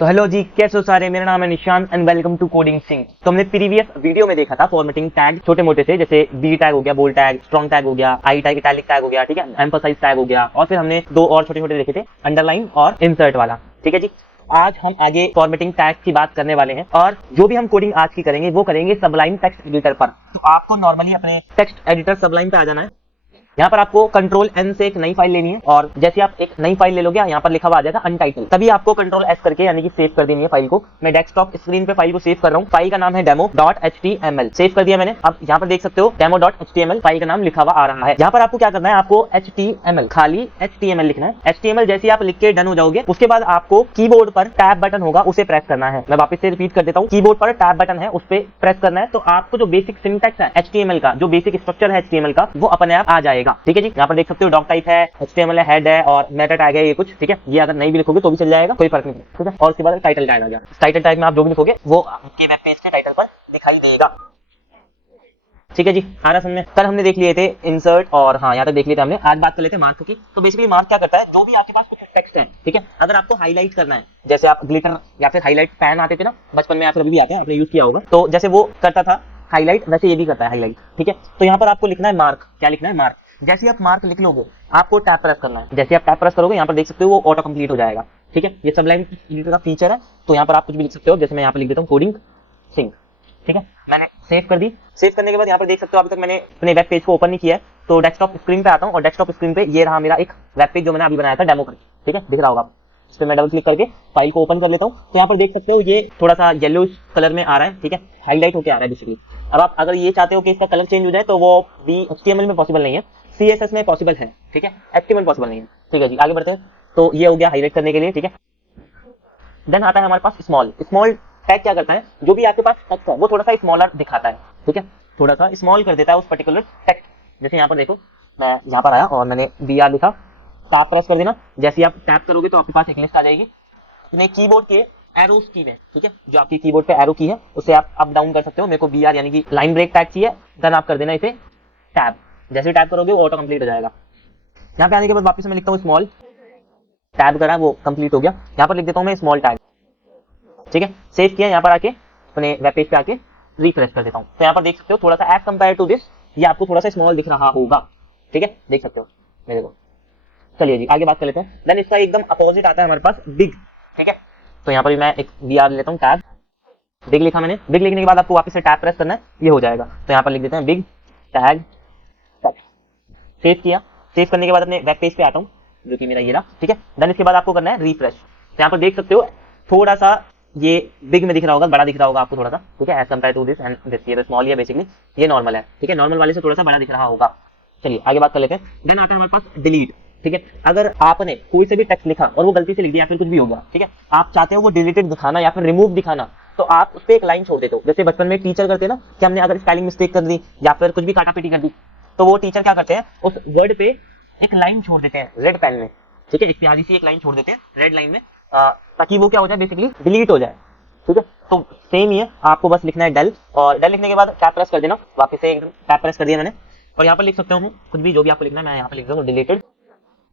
तो हेलो जी, कैसे हो सारे। मेरा नाम है Nishant and welcome to coding Singh. तो हमने प्रीवियस वीडियो में देखा था फॉर्मेटिंग टैग छोटे मोटे से, जैसे बी टैग हो गया, बोल्ड टैग, स्ट्रॉन्ग टैग हो गया, आई टैग, इटैलिक टैग हो गया, ठीक है, एम्फसाइज टैग हो गया, और फिर हमने दो और छोटे छोटे देखे थे, अंडरलाइन और इंसर्ट वाला। ठीक है जी, आज हम आगे फॉर्मेटिंग टैग की बात करने वाले हैं और जो भी हम कोडिंग आज की करेंगे वो करेंगे सबलाइन टेक्स्ट एडिटर पर। तो आपको नॉर्मली अपने टेक्स्ट एडिटर सबलाइन पे आ जाना है। यहाँ पर आपको कंट्रोल एन से एक नई फाइल लेनी है और जैसे आप एक नई फाइल ले लोगे यहाँ पर लिखा हुआ आ जाएगा अनटाइटल, तभी आपको कंट्रोल एस करके यानी कि सेव कर देनी है फाइल को। मैं डेस्कटॉप स्क्रीन पे फाइल को सेव कर रहा हूँ। फाइल का नाम है demo.html। सेव कर दिया मैंने। अब यहाँ पर देख सकते हो demo.html फाइल का नाम लिखा हुआ आ रहा है। यहाँ पर आपको क्या करना है, आपको html, खाली html लिखना है। html जैसे आप लिख के डन हो जाओगे उसके बाद आपको कीबोर्ड पर टैब बटन होगा उसे प्रेस करना है। मैं वापस से रिपीट कर देता हूँ, कीबोर्ड पर टैब बटन है उस पर प्रेस करना है। तो आपको जो बेसिक सिंटैक्स है html का, जो बेसिक स्ट्रक्चर है html का, वो अपने आप आ जाएगा। ठीक है जी, यहाँ पर देख सकते हो डॉक टाइप है, HTML है, हेड है और मेटा टैग है, ये कुछ। ठीक है, ये अगर नहीं भी लिखोगे तो भी चल जाएगा, कोई फर्क नहीं। ठीक है, और उसके बाद टाइटल टैग आ गया। टाइटल टैग में आप जो भी लिखोगे वो आपके वेब पेज के टाइटल पर दिखाई देगा। ठीक है जी, आ रहा समझ में। कल हमने देख लिए थे इंसर्ट और हाँ यहाँ तक देख लिए थे हमने। आज बात कर लेते हैं मार्क की। तो बेसिकली मार्क क्या करता है, जो भी आपके पास कुछ टेक्स्ट है, ठीक है, अगर आपको हाईलाइट करना है, जैसे आप ग्लिटर या फिर हाईलाइट पेन आते थे ना बचपन में या फिर अभी भी आते हैं, आपने यूज किया होगा, तो जैसे वो करता था हाईलाइट, वैसे ये भी करता है हाईलाइट। ठीक है, तो यहाँ पर आपको लिखना है मार्क। क्या लिखना है, मार्क। जैसे आप मार्क लिख लोगे आपको टैब प्रेस करना है। जैसे आप टैब प्रेस करोगे यहाँ पर देख सकते हो वो ऑटो कंप्लीट हो जाएगा। ठीक है, ये सबलाइन एडिटर का फीचर है। तो यहाँ पर आप कुछ भी लिख सकते हो, जैसे मैं यहाँ पर लिख देता हूँ कोडिंग सिंह। ठीक है, मैंने सेव कर दी। सेव करने के बाद यहाँ पर देख सकते हो अभी तक मैंने अपने वेब पेज को ओपन नहीं किया है। तो डेस्कटॉप स्क्रीन पे आता हूँ और डेस्कटॉप स्क्रीन पे ये रहा मेरा एक वेब पेज जो मैंने अभी बनाया था डेमो करके। ठीक है, दिख रहा होगा। इस पर मैं डबल क्लिक करके फाइल को ओपन कर लेता हूँ। तो यहाँ पर देख सकते हो ये थोड़ा सा येलो कलर में आ रहा है। ठीक है, हाईलाइट होकर आ रहा है बेसिकली। अब आप अगर ये चाहते हो कि इसका कलर चेंज हो जाए तो वो भी HTML में पॉसिबल नहीं है, CSS में पॉसिबल है। ठीक है, HTML पॉसिबल नहीं है। ठीक है जी, आगे बढ़ते हैं। तो ये हो गया हाईलाइट करने के लिए। ठीक है, देन आता है हमारे पास स्मॉल। स्मॉल टैग क्या करता है, जो भी आपके पास टेक्स्ट है वो थोड़ा सा स्मॉलर दिखाता है। ठीक है, थोड़ा सा स्मॉल कर देता है उस पर्टिकुलर टेक्स्ट। जैसे यहाँ पर देखो, मैं यहाँ पर आया और मैंने BR लिखा, टैब प्रेस कर देना। जैसे आप टैप करोगे तो आपके पास एक लिस्ट आ जाएगी अपने कीबोर्ड के एरोस की में। ठीक है, जो आपकी कीबोर्ड पे एरो की है उसे आप अप डाउन कर सकते हो। मेरे को BR यानी कि लाइन ब्रेक टैग चाहिए, देन आप कर देना इसे टैब। जैसे टैप करोगे वो ऑटो कंप्लीट हो जाएगा। यहाँ पे आने के बाद वापस मैं लिखता हूँ स्मॉल, टैब करा वो कंप्लीट हो गया। यहाँ पर लिख देता हूँ मैं स्मॉल टैग। ठीक है, सेव किया। यहाँ पर आके अपने वेब पेज पे आके रिफ्रेश कर देता हूँ। तो यहाँ पर देख सकते हो थोड़ा सा एज कंपेयर टू दिस ये आपको थोड़ा सा स्मॉल दिख रहा होगा। ठीक है, देख सकते हो मेरे को। चलिए जी, आगे बात कर लेते हैं। देन इसका एकदम अपोजिट आता है हमारे पास बिग। ठीक है, तो यहाँ पर भी मैं एक BR लेता हूँ, टैग, बिग लिखा मैंने। बिग लिखने के बाद आपको वापस से टैब प्रेस करना है, ये हो जाएगा। तो यहाँ पर लिख देते हैं बिग टैग टेक्स्ट। सेव किया। सेव करने के बाद अपने वेब पेज पे आता हूँ जो कि मेरा ये रहा। ठीक है, देन इसके बाद आपको करना है रिफ्रेश। तो यहाँ पर देख सकते हो थोड़ा सा ये बिग में दिख रहा होगा, बड़ा दिख रहा होगा आपको थोड़ा सा। ठीक है, as compare to this and this, ये तो स्मॉल ही है बेसिकली, ये नॉर्मल है। ठीक है, नॉर्मल वाले से थोड़ा सा बड़ा दिख रहा होगा। चलिए आगे बात कर लेते हैं। देन आता है हमारे पास डिलीट। ठीक है, अगर आपने कोई से भी टेक्स्ट लिखा और वो गलती से लिख दिया या फिर कुछ भी हो गया, ठीक है, आप चाहते हो वो डिलीटेड दिखाना या फिर रिमूव दिखाना, तो आप उस पर एक लाइन छोड़ देते हो। जैसे बचपन में टीचर करते हैं ना कि हमने अगर स्पेलिंग मिस्टेक कर दी या फिर कुछ भी काटा पीटी कर दी, तो वो टीचर क्या करते हैं, उस वर्ड पे एक लाइन छोड़ देते हैं रेड पेन में। ठीक है, एक प्यारी सी एक लाइन छोड़ देते हैं रेड लाइन में, ताकि वो क्या हो जाए, बेसिकली डिलीट हो जाए। ठीक है, तो सेम ही है, आपको बस लिखना है डेल, और डेल लिखने के बाद टैब प्रेस कर देना। वापस से एकदम टैब प्रेस कर दिया मैंने, और यहाँ पर लिख सकता हूँ कुछ भी, जो भी आपको लिखना है। मैं यहाँ पर लिख दूँ डिलीटेड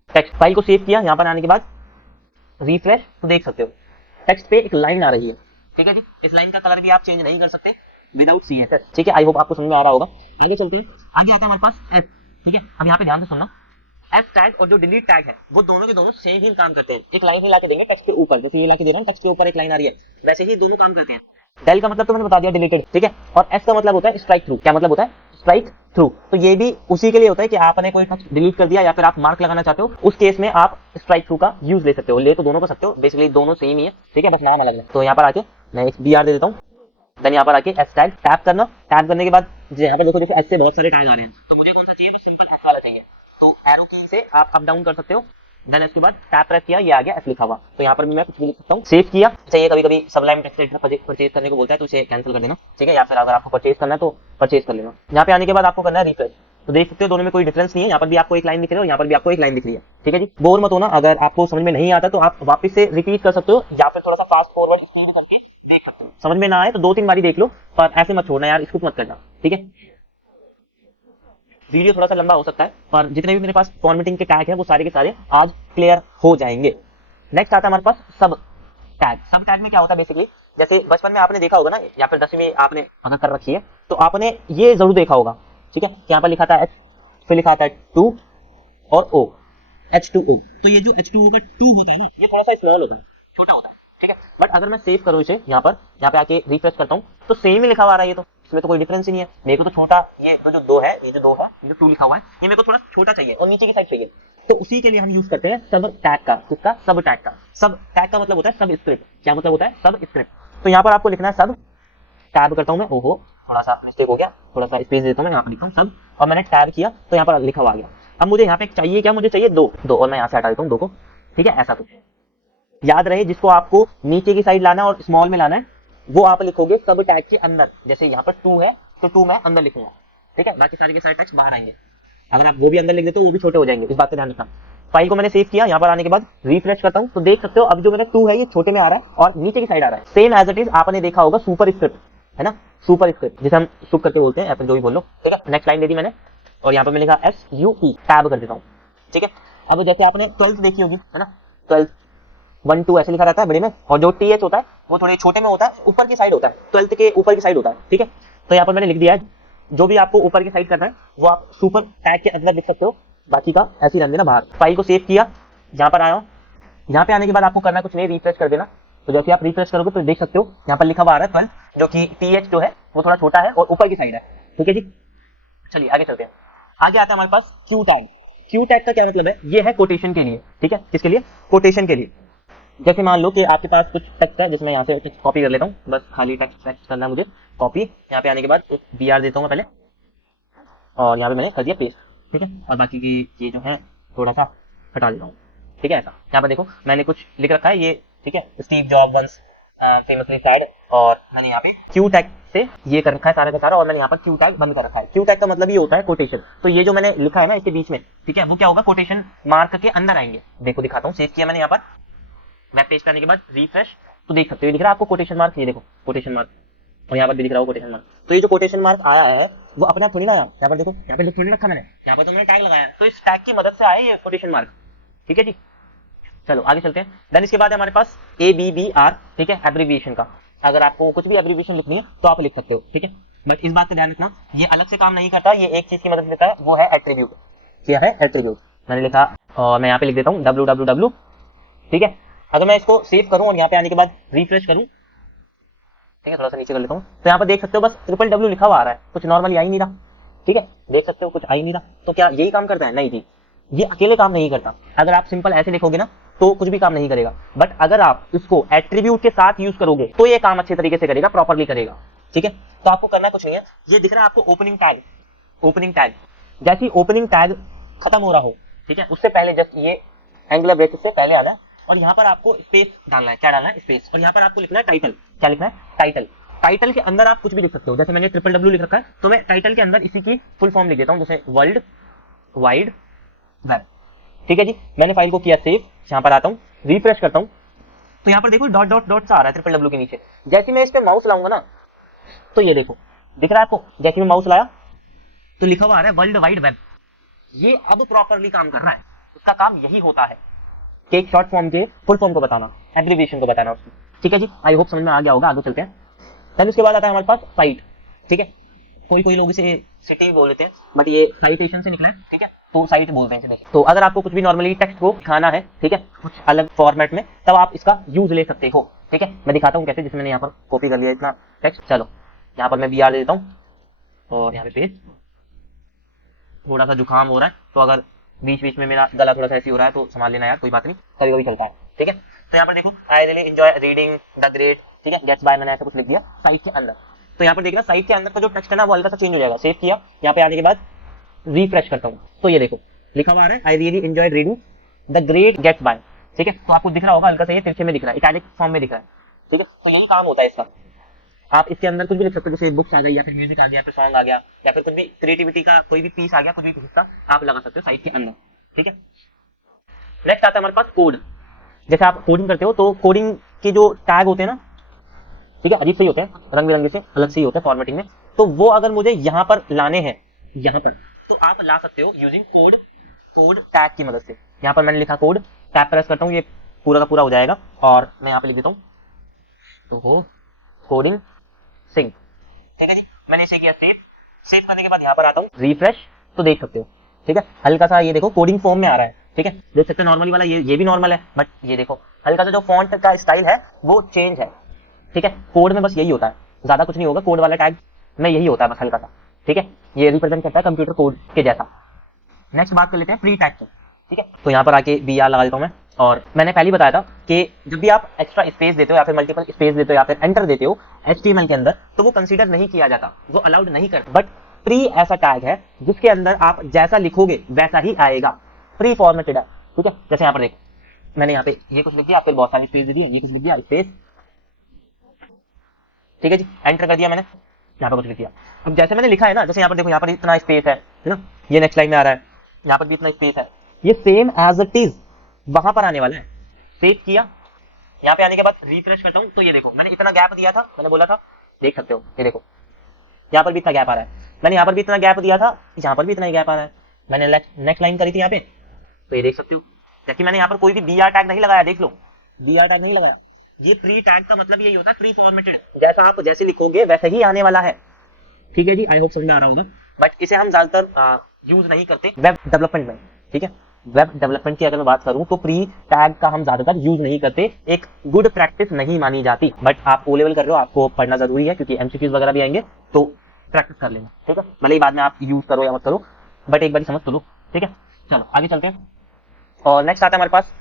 टेक्स्ट। फाइल को सेव किया। यहाँ पर आने के बाद रिफ्रेश, तो देख सकते हो टेक्स्ट पे एक लाइन आ रही है। ठीक है जी, इस लाइन का कलर भी आप चेंज नहीं कर सकते विदाउट CSS। ठीक है, आई होप आपको समझ में आ रहा होगा। आगे चलते हैं। आगे आता है हमारे पास एस। ठीक है, अब यहाँ पे ध्यान से सुनना, एस टैग और जो डिलीट टैग है वो दोनों के दोनों सेम ही काम करते हैं। एक लाइन ही लाके देंगे टेक्स्ट के ऊपर, जैसे ये लाके दे रहा हूँ, टेक्स्ट के ऊपर एक लाइन आ रही है, वैसे ही दोनों काम करते हैं। डेल का मतलब तो मैंने बता दिया, डिलीटेड। ठीक है, और एस का मतलब होता है स्ट्राइक थ्रू। क्या मतलब होता है, स्ट्राइक थ्रू। तो ये भी उसी के लिए होता है कि आपने कोई टेक्स्ट डिलीट कर दिया या फिर आप मार्क लगाना चाहते हो, उस केस में आप स्ट्राइक थ्रू का यूज ले सकते हो। ले तो दोनों कर सकते हो, बेसिकली दोनों सेम ही है। ठीक है, बस नाम अलग है। तो यहाँ पर आके मैं एक BR दे देता हूँ। देन यहाँ पर आके एस टैग टैप करना। टैप करने के बाद यहाँ पर देखो, देखो एस से बहुत सारे टैग आ रहे हैं, तो मुझे कौन सा चाहिए, तो सिंपल एस वाला चाहिए। तो एरो की से आप अप डाउन कर सकते हो। देन इसके बाद टैप प्रेस किया, ये आ गया एस लिखा हुआ। तो यहाँ पर भी मैं कुछ भी लिख सकता हूँ। सेव किया। चाहिए कभी कभी सबलाइन टेक्स्ट एडिटर परचेज करने को बोलता है, तो इसे कैंसिल कर देना। ठीक है, या फिर अगर आपको परचेज करना है तो परचेज कर लेना। यहाँ पे आने के बाद आपको करना है रिफ्रेश। तो देख सकते हो दोनों में कोई डिफरेंस नहीं है। यहाँ पर भी आपको एक लाइन दिख रही है और यहाँ पर भी आपको एक लाइन दिख रही है। ठीक है जी, बोर मत होना। अगर आपको समझ में नहीं आता तो आप वापस से रिपीट कर सकते हो या फिर थोड़ा सा फास्ट फॉरवर्ड स्पीड करके देख सकते हो। समझ में ना आए तो 2-3 बारी देख लो, पर ऐसे मत छोड़ना यार, स्किप मत करना। ठीक है, वीडियो थोड़ा सा लंबा हो सकता है, पर जितने भी मेरे पास फॉर्मेटिंग के टैग है वो सारे के सारे आज क्लियर हो जाएंगे। नेक्स्ट आता है हमारे पास सब। टैग। सब टैग में क्या होता है बेसिकली, जैसे बचपन में आपने देखा होगा ना, या फिर 10वीं में आपने अगर कर रखी है तो आपने ये जरूर देखा होगा, ठीक है, यहाँ पर लिखा था H, फिर लिखा था 2 और O, H2O। तो ये जो H2O का 2 होता है ना, ये थोड़ा सा स्मॉल होता है, छोटा होता है, ठीक है। बट अगर मैं सेव करूँ इसे यहाँ पे आके रिफ्रेश करता हूँ तो सेम ही लिखा हुआ आ रहा है, ये तो इसमें तो कोई डिफरेंस ही नहीं है। मेरे को तो छोटा, ये जो 2 है, ये जो 2 है, ये जो 2 लिखा हुआ है, ये मेरे को थोड़ा छोटा चाहिए और नीचे की साइड चाहिए। तो उसी के लिए हम यूज करते हैं सब टैग का। किसका? सब टैग का। सब टैग का मतलब होता है सब स्क्रिप्ट। क्या मतलब होता है? सब स्क्रिप्ट। तो यहाँ पर आपको लिखना है सब, टैब करता हूँ मैं, ओहो थोड़ा सा मिस्टेक हो गया, थोड़ा सा स्पेस देता हूँ मैं, यहाँ पर लिखता हूँ सब, और मैंने टैब किया तो यहाँ पर लिखा हुआ आ गया। अब मुझे यहाँ पे चाहिए क्या? मुझे चाहिए 2 और मैं यहाँ से हटा देता हूँ 2 को, ठीक है। ऐसा कुछ याद रहे, जिसको आपको नीचे की साइड लाना है और स्मॉल में लाना है, वो आप लिखोगे सब टैग के अंदर। जैसे यहाँ पर 2 है तो 2 मैं अंदर लिखूंगा, ठीक है, बाकी सारे के सारे टैग्स बाहर आएंगे। अगर आप वो भी अंदर लिख देते हो वो भी छोटे हो जाएंगे, इस बात का ध्यान रखना। फाइल को मैंने सेव किया, यहाँ पर आने के बाद रिफ्रेश करता हूँ तो देख सकते हो अब जो मेरा 2 है ये छोटे में आ रहा है और नीचे की साइड आ रहा है। सेम एज इट इज आपने देखा होगा सुपर स्क्रिप्ट, है ना, सुपर स्क्रिप्ट जिसे हम सुप करके बोलते हैं, या फिर जो भी बोल लो, ठीक है। नेक्स्ट लाइन दे दी मैंने और यहाँ पर मैंने लिखा SUE, टैब कर देता हूँ, ठीक है। अब जैसे आपने 12th देखी होगी, है ना, 12th 1 2 ऐसे लिखा रहता है बड़े में, और जो TH होता है वो थोड़े छोटे में होता है, ऊपर की साइड होता है, 12th के ऊपर की साइड होता है, ठीक है। तो यहाँ पर मैंने लिख दिया है, जो भी आपको ऊपर की साइड करना है वो आप सुपर टैग के अंदर लिख सकते हो, बाकी का ऐसे ही रहने देना बाहर। फाइल को सेव किया, यहाँ पर आया हूँ, यहाँ पे आने के बाद आपको करना कुछ नहीं, रिफ्रेश कर देना। तो जैसे आप रिफ्रेश करोगे तो देख सकते हो यहाँ पर लिखा हुआ आ रहा है 12, जो कि TH जो है वो थोड़ा छोटा है और ऊपर की साइड है, ठीक है जी। चलिए आगे चलते हैं। आगे आता है हमारे पास क्यू टैग। क्यू टैग का क्या मतलब है? ये है कोटेशन के लिए, ठीक है। किसके लिए? कोटेशन के लिए। जैसे मान लो कि आपके पास कुछ टेक्स्ट है, जिसमें यहाँ से टेक्स्ट कॉपी कर लेता हूँ, बस खाली टेक्स्ट करना है मुझे कॉपी। यहाँ पे आने के बाद एक BR देता हूँ मैं पहले, और यहाँ पे मैंने कर दिया पेस्ट, ठीक है। और बाकी की ये जो है थोड़ा सा हटा देता हूँ, ठीक है। ऐसा यहाँ पर देखो मैंने कुछ लिख रखा है ये, ठीक है, Steve Job once famously said, और मैंने यहाँ पे क्यू टैग से ये कर रखा है सारा का सारा, और मैंने यहाँ पर क्यू टैग बंद कर रखा है। क्यू टैग का मतलब ये होता है कोटेशन। तो ये जो मैंने लिखा है ना इसके बीच में, ठीक है, वो क्या होगा? कोटेशन मार्क के अंदर आएंगे। देखो दिखाता हूँ, सेव किया मैंने यहाँ पर, वेब पेज पे आने के बाद रिफ्रेश, तो देख सकते हो दिख रहा है आपको कोटेशन मार्क, ये देखो कोटेशन मार्क, और यहाँ पर भी दिख रहा हो कोटेशन मार्क। तो ये जो कोटेशन मार्क आया है वो अपने आप थोड़ी ना आया, यहाँ पर देखो, यहाँ पे थोड़ी रखा मैंने, यहाँ पर तो मैंने टैग लगाया, तो इस टैग की मदद से आया ये कोटेशन मार्क, ठीक है जी। चलो आगे चलते हैं। देन इसके बाद है हमारे पास ABBR, ठीक है, एब्रीविएशन का। अगर आपको कुछ भी एब्रीविएशन लिखनी है तो आप लिख सकते हो, ठीक है। बट इस बात का ध्यान रखना, ये अलग से काम नहीं करता, ये एक चीज की मदद लेता है, वो है एट्रीब्यूट। क्या है? एट्रीब्यूट। मैंने लिखा और मैं यहाँ पे लिख देता हूँ www, ठीक है। अगर मैं इसको सेव करूँ और यहाँ पे आने के बाद रिफ्रेश करूँ, ठीक है, थोड़ा सा नीचे कर लेता हूँ, तो यहाँ पर देख सकते हो बस www लिखा हुआ आ रहा है, कुछ नॉर्मली आ ही नहीं रहा, ठीक है, देख सकते हो कुछ आ ही नहीं रहा। तो क्या यही काम करता है? नहीं जी, ये अकेले काम नहीं करता। अगर आप सिंपल ऐसे लिखोगे ना तो कुछ भी काम नहीं करेगा, बट अगर आप इसको एट्रीब्यूट के साथ यूज करोगे तो ये काम अच्छे तरीके से करेगा, प्रॉपर्ली करेगा, ठीक है। तो आपको करना कुछ नहीं है, ये दिख रहा है आपको ओपनिंग टैग। ओपनिंग टैग जैसे ओपनिंग टैग खत्म हो रहा हो, ठीक है, उससे पहले जस्ट ये एंगुलर ब्रेकेट से पहले आना है, और यहाँ पर आपको स्पेस डालना है। क्या डालना है? स्पेस। और यहाँ पर आपको लिखना है टाइटल। क्या लिखना है? टाइटल। टाइटल के अंदर आप कुछ भी लिख सकते हो, जैसे मैंने www लिख रखा है तो मैं टाइटल के अंदर इसी की फुल फॉर्म लिख देता हूँ, जैसे वर्ल्ड वाइड वेब, ठीक है जी। मैंने फाइल को किया सेव, यहाँ पर आता हूँ, रिफ्रेश करता हूँ, तो यहाँ पर देखो डॉट डॉट डॉट सा आ रहा है www के नीचे। जैसे मैं इस पे माउस लाऊंगा ना तो ये देखो दिख रहा है आपको, जैसे मैं माउस लाया तो लिखा हुआ आ रहा है वर्ल्ड वाइड वेब। ये अब प्रॉपरली काम कर रहा है, उसका काम यही होता है कि एक शॉर्ट फॉर्म के फुल फॉर्म को बताना, एब्रीविएशन को बताना उसकी, ठीक है जी। आई होप समझ में आ गया होगा। आगे चलते हैं। देन उसके बाद आता है हमारे पास साइट, ठीक है। कोई लोग इसे सिटी बोल लेते हैं, बट ये साइटेशन से निकला है, ठीक है, तो साइट बोलते हैं इसे। तो अगर आपको कुछ भी नॉर्मली टेक्स्ट को दिखाना है, ठीक है, कुछ अलग फॉर्मेट में, तब आप इसका यूज ले सकते हो, ठीक है। मैं दिखाता हूँ कैसे, जिसमें मैंने यहाँ पर कॉपी कर लिया इतना टेक्स्ट। चलो यहाँ पर मैं BR दे देता हूँ, और यहाँ पे पेज, थोड़ा सा जुकाम हो रहा है तो अगर बीच बीच में मेरा गला थोड़ा सा ऐसी हो रहा है तो संभाल लेना यार, कोई बात नहीं, कभी कभी चलता है, ठीक है। तो यहाँ पर देखो आई really enjoy reading the great, ठीक है, गेट्स बाय, मैंने ऐसा कुछ लिख दिया साइट के अंदर। तो यहाँ पर देखना साइट के अंदर का जो टेक्स्ट है ना वो हल्का सा चेंज हो जाएगा। सेव किया, यहाँ पे आने के बाद रिफ्रेश करता हूँ तो ये देखो लिखा हुआ है I really enjoy reading the Great Gatsby, ठीक है। तो आपको दिख रहा होगा हल्का सा ये तिरछे में दिख रहा है, इटैलिक फॉर्म में दिख रहा है, ठीक है। तो यही काम होता है इसका। आप इसके अंदर कुछ भी लिख सकते हो, जैसे बुक्स आ गई, या फिर म्यूजिक आ गया, या फिर सॉन्ग आ गया, या फिर कुछ भी क्रिएटिविटी का कोई भी पीस आ गया, कुछ भी हिस्सा आप लगा सकते हो साइट के अंदर, ठीक है। नेक्स्ट आता है हमारे पास कोड। जैसे आप कोडिंग करते हो तो कोडिंग के जो टैग होते हैं ना, ठीक है, अजीब से ही होते हैं, रंग बिरंगे से अलग से ही होते हैं फॉर्मेटिंग में। तो वो अगर मुझे यहाँ पर लाने हैं, यहाँ पर, तो आप ला सकते हो यूजिंग कोड टैग की मदद से। यहाँ पर मैंने लिखा कोड, टैब प्रेस करता हूँ, ये पूरा का पूरा हो जाएगा। और मैं यहाँ पे लिख देता हूँ तो कोडिंग सिंक, ठीक है जी। मैंने इसे किया सेव। सेव करने के बाद यहाँ पर आता हूँ रिफ्रेश, तो देख सकते हो, ठीक है, हल्का सा ये देखो कोडिंग फॉर्म में आ रहा है, ठीक है, देख सकते हो नॉर्मली वाला ये भी नॉर्मल है, बट ये देखो हल्का सा जो फॉन्ट का स्टाइल है वो चेंज है, ठीक है। कोड में बस यही होता है, ज्यादा कुछ नहीं होगा, कोड वाला टैग में यही होता है बस हल्का सा, ठीक है। ये रिप्रेजेंट करता है कंप्यूटर कोड के जैसा। नेक्स्ट बात कर लेते हैं प्री टैग की, ठीक है। तो यहाँ पर आके BR लगा देता हूँ मैं। और मैंने पहले बताया था कि जब भी आप एक्स्ट्रा स्पेस देते हो या फिर मल्टीपल स्पेस देते हो या फिर एंटर देते हो HTML के अंदर, तो वो कंसीडर नहीं किया जाता, वो अलाउड नहीं करता। बट प्री ऐसा टैग है जिसके अंदर आप जैसा लिखोगे वैसा ही आएगा, प्री फॉर्मेटेड है, ठीक है। जैसे यहाँ पर देखो, मैंने यहाँ पे ये कुछ लिख दिया, फिर बहुत सारे स्पेस दे दिए, ये कुछ लिख दिया स्पेस, ठीक है जी, एंटर कर दिया मैंने, यहाँ पर कुछ लिख दिया। अब जैसे मैंने लिखा है ना, जैसे यहाँ पर देखो, यहाँ पर इतना स्पेस है ना, ये नेक्स्ट लाइन में आ रहा है, यहाँ पर भी इतना स्पेस है, ये सेम एज इट इज वहां पर आने वाला है। सेव किया, यहाँ पे आने के बाद रिफ्रेश करता हूँ, तो ये देखो मैंने इतना गैप दिया था, मैंने बोला था, देख सकते हो, ये देखो यहाँ पर भी इतना गैप आ रहा है, मैंने यहाँ पर भी इतना गैप दिया था, यहाँ पर भी इतना ही गैप आ रहा है। मैंने नेक्स्ट लाइन करी थी यहाँ पे, तो ये देख सकते हो, जबकि मैंने यहाँ पर कोई भी BR टैग नहीं लगाया, देख लो BR टैग नहीं लगाया। ये प्री टैग का मतलब यही होता है, प्री फॉर्मेटेड, जैसा आप जैसे लिखोगे वैसे ही आने वाला है, ठीक है जी। आई होप समझ में आ रहा होगा। बट इसे हम ज्यादातर यूज नहीं करते वेब डेवलपमेंट में, ठीक है। वेब डेवलपमेंट की अगर मैं बात करूं तो प्री टैग का हम ज्यादातर यूज नहीं करते, एक गुड प्रैक्टिस नहीं मानी जाती। बट आप O लेवल कर रहे हो, आपको पढ़ना जरूरी है, क्योंकि MCQs वगैरह भी आएंगे, तो प्रैक्टिस कर लेना, ठीक है। भले ही बाद में आप यूज करो या मत करो, बट एक बार समझ तो लो, ठीक है। चलो आगे चलते हैं। और नेक्स्ट आता है हमारे पास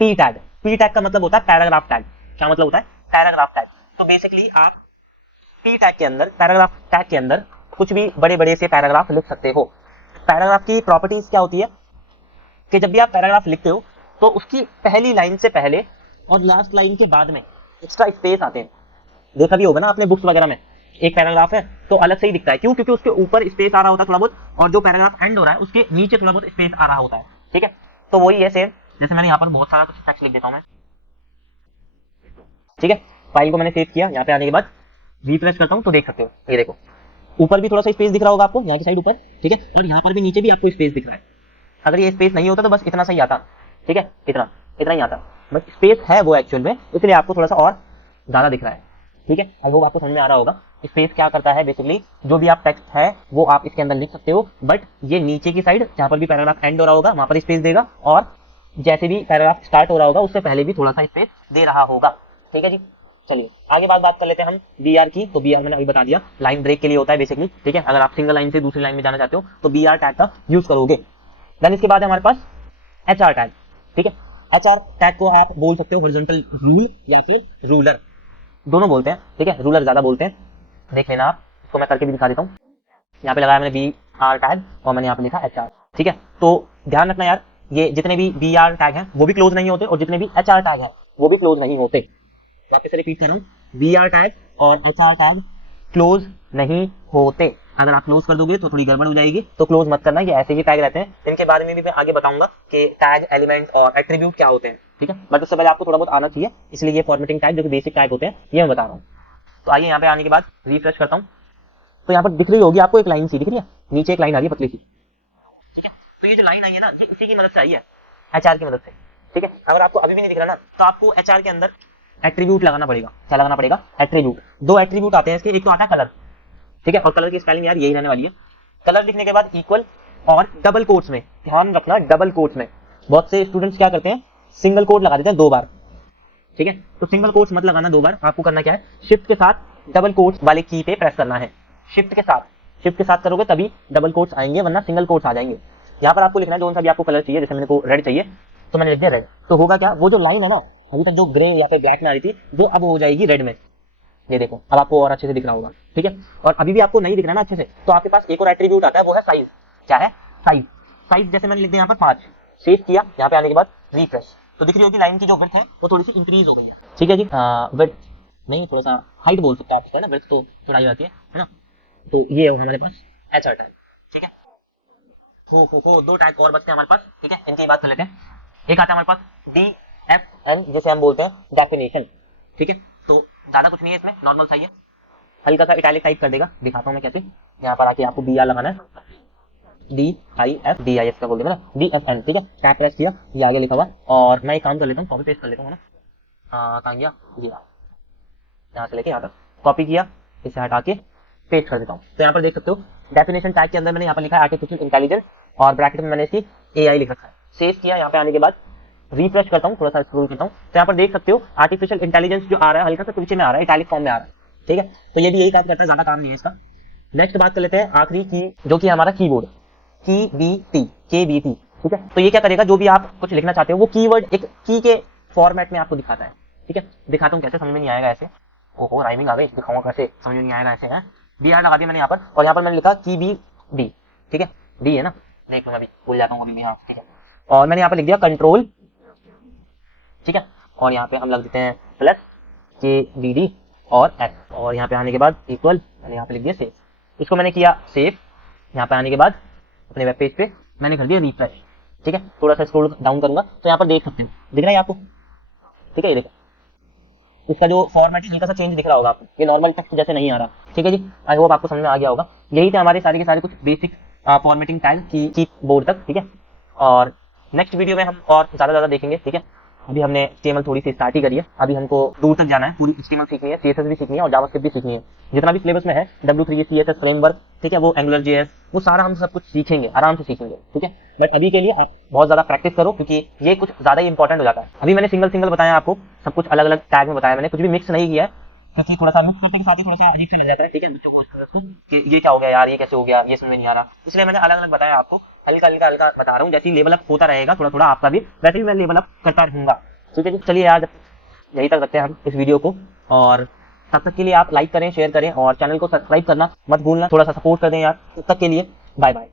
पी टैग। पी टैग का मतलब होता है पैराग्राफ टैग। क्या मतलब होता है? Paragraph tag. तो बेसिकली आप पी टैग के अंदर, पैराग्राफ टैग के अंदर कुछ भी बड़े बड़े से पैराग्राफ लिख सकते हो। पैराग्राफ की प्रॉपर्टीज क्या होती है कि जब भी आप पैराग्राफ लिखते हो तो उसकी पहली लाइन से पहले और लास्ट लाइन के बाद में एक्स्ट्रा स्पेस आते हैं। देखा भी होगा ना आपने बुक्स वगैरह में, एक पैराग्राफ है तो अलग से ही दिखता है, क्यों? क्योंकि उसके ऊपर स्पेस आ रहा होता है थोड़ा बहुत, और जो पैराग्राफ एंड हो रहा है उसके नीचे थोड़ा बहुत स्पेस आ रहा होता है, ठीक है। तो वही है सेम, जैसे मैंने यहाँ पर बहुत सारा कुछ टेक्स्ट लिख देता हूँ मैं, ठीक है। फाइल को मैंने सेव किया, यहाँ पे आने के बाद रिफ्रेश करता हूँ तो देख सकते हो, ये देखो ऊपर भी थोड़ा सा स्पेस दिख रहा होगा आपको, यहाँ की साइड ऊपर, ठीक है, और यहाँ पर भी नीचे भी आपको स्पेस दिख रहा है। अगर ये स्पेस नहीं होता तो बस इतना सही आता, ठीक है, इतना इतना ही आता, बट स्पेस है वो एक्चुअल में, इसलिए आपको थोड़ा सा और ज्यादा दिख रहा है, ठीक है। अब वो आपको समझ में आ रहा होगा स्पेस क्या करता है। बेसिकली जो भी आप टेक्स्ट है वो आप इसके अंदर लिख सकते हो, बट ये नीचे की साइड जहां पर भी पैराग्राफ एंड हो रहा होगा वहां पर स्पेस देगा, और जैसे भी पैराग्राफ स्टार्ट हो रहा होगा उससे पहले भी थोड़ा सा स्पेस दे रहा होगा, ठीक है जी। चलिए आगे बात कर लेते हैं हम BR की। तो BR मैंने अभी बता दिया, लाइन ब्रेक के लिए होता है बेसिकली, ठीक है। अगर आप सिंगल लाइन से दूसरी लाइन में जाना चाहते हो तो BR टैग का यूज करोगे। देन इसके बाद है हमारे पास HR टैग, ठीक है। HR टैग को आप बोल सकते हो हॉरिजॉन्टल रूल या फिर रूलर, दोनों बोलते हैं, ठीक है। रूलर ज्यादा बोलते हैं, देख लेना आप, इसको मैं करके भी दिखा देता हूँ। यहाँ पे लगाया मैंने BR टैग और मैंने यहाँ पे लिखा HR, ठीक है। तो ध्यान रखना यार, ये जितने भी BR टैग हैं वो भी क्लोज नहीं होते, और जितने भी HR टैग हैं वो भी क्लोज नहीं होते। वापस से रिपीट कर रहा हूँ, BR टैग और HR टैग क्लोज नहीं होते। अगर आप क्लोज कर दोगे तो थोड़ी गड़बड़ हो जाएगी, तो क्लोज मत करना, ये ऐसे ही टैग रहते हैं। इनके बारे में भी मैं आगे बताऊंगा कि टैग, एलिमेंट और एट्रीब्यूट क्या होते हैं, ठीक है। बट उससे पहले आपको थोड़ा बहुत आना चाहिए, इसलिए ये फॉर्मेटिंग टैग जो कि बेसिक टैग होते हैं ये मैं बता रहा हूँ। तो आइए यहाँ पे आने के बाद रिफ्रेश करता हूँ, तो यहाँ पर दिख रही होगी आपको एक लाइन सी दिख रही है, नीचे एक लाइन आ रही है पतली सी, ठीक है। तो ये जो लाइन आई है ना, ये इसी की मदद से आई है, HR की मदद से, ठीक है। अगर आपको अभी भी नहीं दिख रहा ना, तो आपको HR के अंदर एट्रीब्यूट लगाना पड़ेगा। क्या लगाना पड़ेगा? एट्रीब्यूट। दो एट्रीब्यूट आते हैं इसके, एक तो आता है कलर, ठीक है, और कलर की स्पेलिंग यार यही रहने वाली है। कलर लिखने के बाद इक्वल और डबल कोट्स में, ध्यान रखना डबल कोट्स में। बहुत से स्टूडेंट्स क्या करते हैं, सिंगल कोट लगा देते हैं 2 बार, ठीक है। तो सिंगल कोट्स मत लगाना 2 बार, आपको करना क्या है, शिफ्ट के साथ डबल कोट्स वाले की पे प्रेस करना है। शिफ्ट के साथ करोगे तभी डबल कोट्स आएंगे, वरना सिंगल कोट्स आ जाएंगे। यहाँ पर आपको लिखना है जो सा भी आपको कलर चाहिए, जैसे मेरे को रेड चाहिए तो मैंने लिख दिया रेड। तो होगा क्या, वो जो लाइन है ना अभी तक जो ग्रे या फिर ब्लैक में आ रही थी, वो अब हो जाएगी रेड में। ये देखो अब आपको और अच्छे से दिख रहा होगा, ठीक है। और अभी भी आपको नहीं दिख रहा ना अच्छे से, तो आपके पास एक और एट्रीब्यूट आता है, वो है साइज। क्या है? साइज जैसे मैंने लिख दिया यहाँ पर 5, सेव किया, यहाँ पे आने के बाद रिफ्रेश, तो दिख रही होगी लाइन की जो विड्थ है वो थोड़ी सी इंक्रीज हो गई है, ठीक है जी। विड्थ नहीं, थोड़ा सा हाइट बोल सकते हैं आप इसका ना, विड्थ तो चौड़ाई आती है ना। तो ये हमारे पास HR टैग, ठीक है। हो 2 टैग और बचते हैं हमारे पास, ठीक है। इनकी बात कर लेते हैं। एक आता है हमारे पास DFN, जिसे हम बोलते हैं डेफिनेशन, ठीक है। तो ज्यादा कुछ नहीं है इसमें, नॉर्मल सा ही है, हल्का सा इटैलिक टाइप कर देगा, दिखाता हूं मैं कैसे। यहाँ पर आके आपको BR लगाना है, DIF का बोल दिया ना, DFN, ठीक है। टैब प्रेस किया, ये आगे लिखा हुआ। और मैं एक काम कर लेता हूँ, कॉपी पेस्ट कर लेता हूँ ना। कहाँ गया ये, यहाँ से लेके यहाँ तक कॉपी किया, इसे हटा के पेस्ट कर देता हूँ। तो यहाँ पर देख सकते हो डेफिनेशन टैग के अंदर मैंने यहाँ पर लिखा है आर्टिफिशियल इंटेलिजेंस, और ब्रैकेट में मैंने इसकी AI लिख रखा है। सेव किया, यहाँ पे आने के बाद रिफ्रेश करता हूँ, थोड़ा सा स्क्रॉल करता हूँ, तो यहाँ पर देख सकते हो आर्टिफिशियल इंटेलिजेंस जो आ रहा है हल्का सा पीछे में आ रहा है, इटैलिक फॉर्म में आ रहा है, ठीक है। तो ये भी यही काम करता है, ज्यादा काम नहीं है इसका। नेक्स्ट बात कर लेते हैं आखिरी की, जो कि हमारा कीबोर्ड, KBT, ठीक है। तो ये क्या करेगा, जो भी आप कुछ लिखना चाहते हो वो कीवर्ड एक की के फॉर्मेट में आपको दिखाता है, ठीक है। दिखाता हूँ कैसे, समझ में नहीं आएगा ऐसे, ओहो राइमिंग आ गई, दिखाऊंगा कैसे, समझ में नहीं आएगा ऐसे है। DR लगा दिया मैंने यहाँ पर, और यहाँ पर मैंने लिखा KBD, ठीक है, डी है ना, देख लो मैं अभी भूल जाता हूँ अभी, हाँ ठीक है। और मैंने यहाँ पर लिख दिया कंट्रोल, ठीक है, और यहाँ पे हम लग देते हैं प्लस KBD और X, और यहाँ पे आने के बाद इक्वल, मैंने यहाँ पे लिख दिया सेव। इसको मैंने किया सेव, यहाँ पे आने के बाद अपने वेब पेज पे मैंने कर दिया रिफ्रेश, ठीक है। थोड़ा सा स्क्रॉल डाउन करूंगा तो यहाँ पर देख सकते हो, दिख रहा है आपको, ठीक है। ये देखो इसका जो फॉर्मेट है हल्का सा चेंज दिख रहा होगा आपको, ये नॉर्मल टेक्स्ट जैसे नहीं आ रहा, ठीक है जी। आई होप आपको समझ में आ गया होगा। यही थे हमारे सारे के सारे कुछ बेसिक फॉर्मेटिंग टैग की बोर्ड तक, ठीक है। और नेक्स्ट वीडियो में हम और ज्यादा देखेंगे, ठीक है। अभी हमने HTML थोड़ी सी स्टार्ट ही करी है, अभी हमको दूर तक जाना है, पूरी HTML सीखनी है, CSS भी सीखनी है और जावास्क्रिप्ट भी सीखनी है। जितना भी सिलेबस में है W3 CSS फ्रेमवर्क, ठीक है, वो AngularJS, वो सारा हम सब कुछ सीखेंगे, आराम से सीखेंगे, ठीक है। बट अभी के लिए आप बहुत ज्यादा प्रैक्टिस करो, क्योंकि ये कुछ ज्यादा ही इंपॉर्टेंट हो जाता है। अभी मैंने सिंगल बताया आपको, सब कुछ अलग अलग टैग में बताया, मैंने कुछ भी मिक्स नहीं किया है, क्योंकि थोड़ा सा मिक्स करने के साथ ही थोड़ा सा अजीब से लग जाता है, ठीक है, बच्चों को कि ये क्या हो गया यार, ये कैसे हो गया, ये समझ में नहीं आ रहा, इसलिए मैंने अलग अलग बताया आपको, हल्का बता रहा हूँ। जैसे ही लेवल अप होता रहेगा थोड़ा आपका भी, वैसे ही मैं लेवल अप करता रहूंगा, ठीक है जी। चलिए यार यही तक रखते हैं हम इस वीडियो को, और तब तक के लिए आप लाइक करें, शेयर करें और चैनल को सब्सक्राइब करना मत भूलना, थोड़ा सा सपोर्ट कर दें यार। तब तक के लिए बाय बाय।